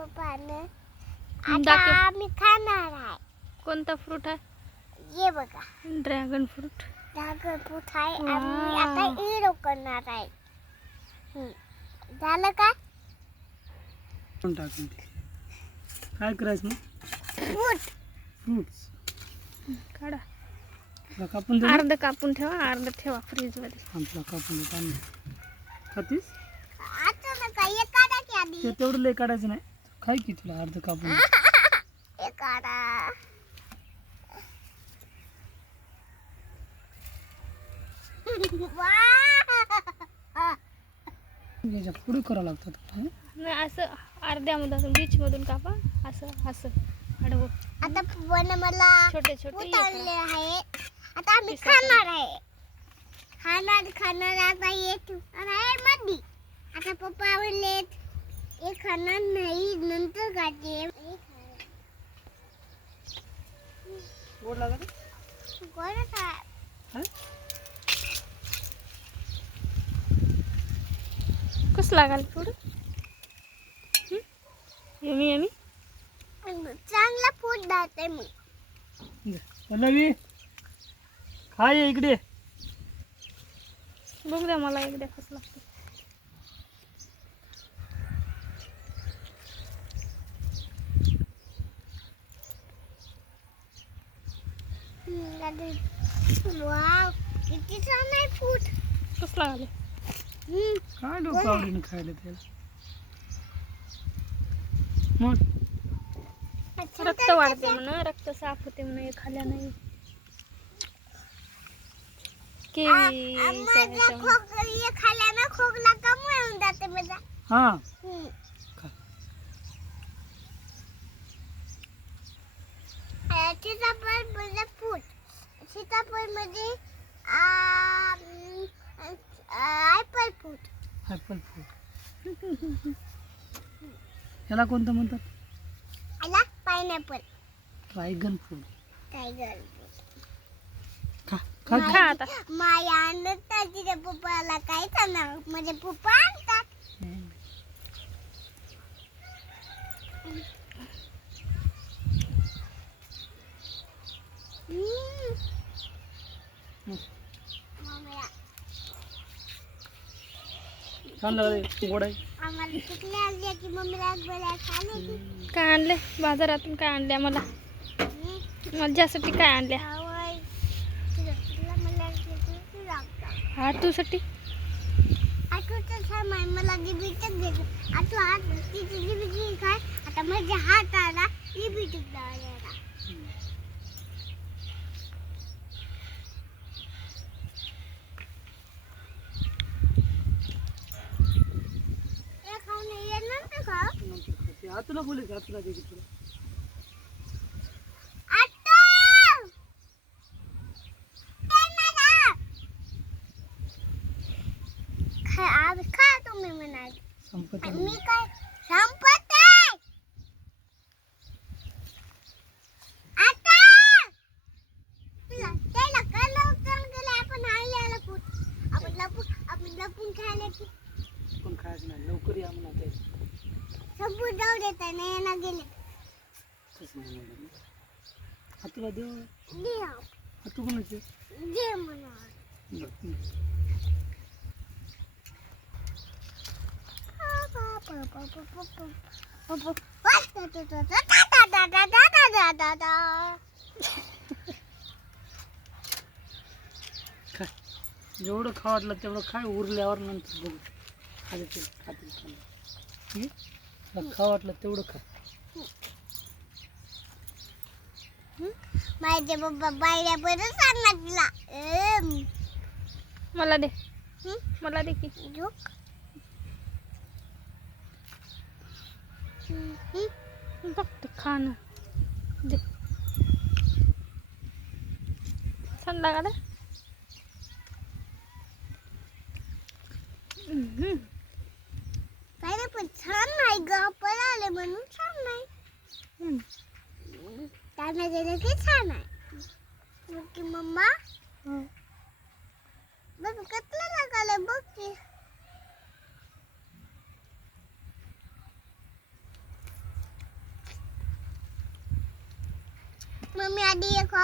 पप्पानं दाखव. आता आम्ही खाणार आहे. कोणता फ्रूट आहे? ये बघा. ड्रॅगन फ्रूट फ्रूट आहे. आम्ही. आता हिरो करणार आहे. हम्म. झालं का? पण टाकून काय करायचं मग? फ्रुट्स काढा. तुला कापून दे अर्ध कापून ठेवा अर्ध ठेवा फ्रीजमध्ये आमला कापून देत आम्ही खातीस? आता नका की आधी. ते तेवढं लय काढायचं नाही. खाय की तुला अर्ध कापून! याच्यापुढे करावं लागतात? नाही असं अर्ध्यामधून बीच मधून कापा असं असं आडवं आता पप्पाने मला छोटे छोटे हे आहे आता आम्ही. खाणार आहे खाणार खाणार आता येत आहे मधी आता पप्पा म्हणले हे खाणार नाही नंतर खाते. गोड लागत आहे. हं? कसं लागाल पुढं यमी यमी चांगला फूड दाते मी दे. पल्लवी खाय ये इकडे बघ द्या मला एकदा कसं लागतं वाव किती छान आहे फूड कसं लागलं हम्म. काय लोक आवडीने खायला त्याला मग रक्त वाढते म्हणून रक्त साफ होते म्हणून हे खाल्या नाही केळी हे खाल्यानं खोकला कमी होऊन जाते हा. खा. सीताफळ म्हणजे ॲपल फूड ॲपल फ्रूट याला कोणतं म्हणतात? आला पायनॅपल ड्रॅगन फ्रूट खा खा आता आणत तिच्या पप्पाला. काय सांगणार? म्हणजे पप्पा आणतात हम्म. हम्म. हम्म. मम्मीला छान लागले गोड आहे. काय आणले? बाजारातून काय आणल्या मला. माझ्यासाठी काय आणल्या. हा तुझ्यासाठी? मला लिबिटच देतो आठव हात तिची लिबिटी काय आता माझ्या हात आला लावलेला हे खाऊन येणार ना का हातूला बोलायचं हातूला दे तुला संपत आलं. मी काय संपत आता तुला त्याला का? लवकर गेलं आपण आल्याला फूट आपण लपून आपण लपून खायला की पण खायचं नाही. लवकर या म्हणा ते. संपून जाऊ देत नाही ना गेले. हातूला देव हातू कोणाचे दे म्हणा बरं. खा जेवढं खा वाटलं तेवढं खाय उरल्यावर नंतर बघू खाली ते तुला खा वाटलं तेवढं खा माझे बाबा बायड्या बरं सांगणार तुला अम, मला दे हं? मला दे की. हं, हं. बघते खाणं दे छान लागला हम्म. काय पण छान नाही ग आपण आले म्हणून छान नाही त्यांना गेलं की छान आहे मग मम्मा बघ कसलं लागालं बघ की मम्मी आधी एक